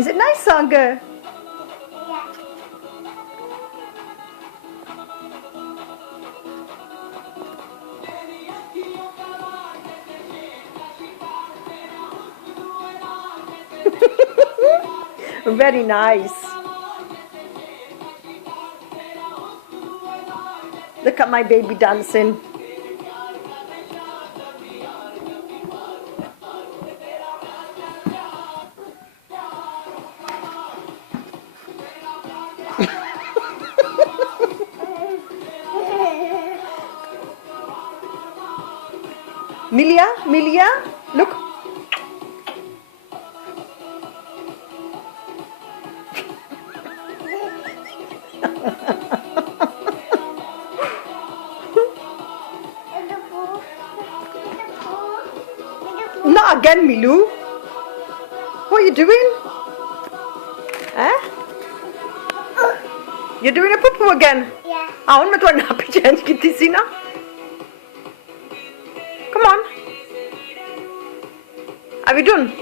Is it nice, Saga? Very nice. Look at my baby dancing. Milia, look. Not again, Milu. What are you doing? Eh? You're doing a poo-poo again? Yeah. आउन मैं तुम्हारे नापी change की थी ना. Come on. Have you done?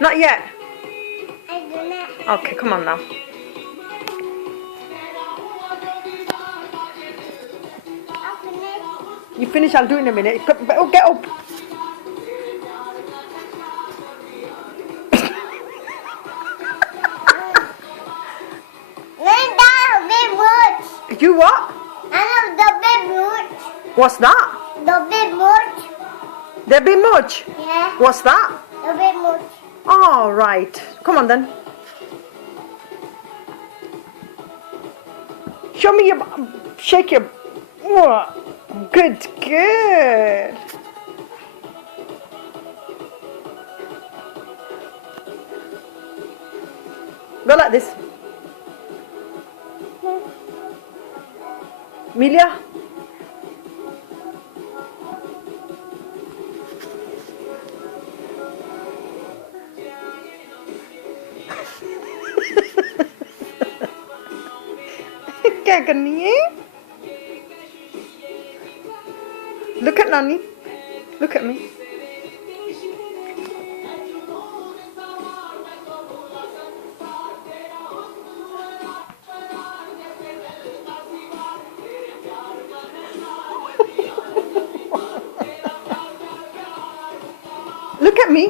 Not yet. I do not. Okay, come on now. Open it. You finish, I'll do it in a minute. Oh, get up. You what? I love the big root. What's that? The big root. There be much? Yeah. What's that? The big root. All right. Come on then. Show me your... Shake your... Good, good. Go like this. Milia. क्या करनी है? Look at Nani. Look at me. Look at me.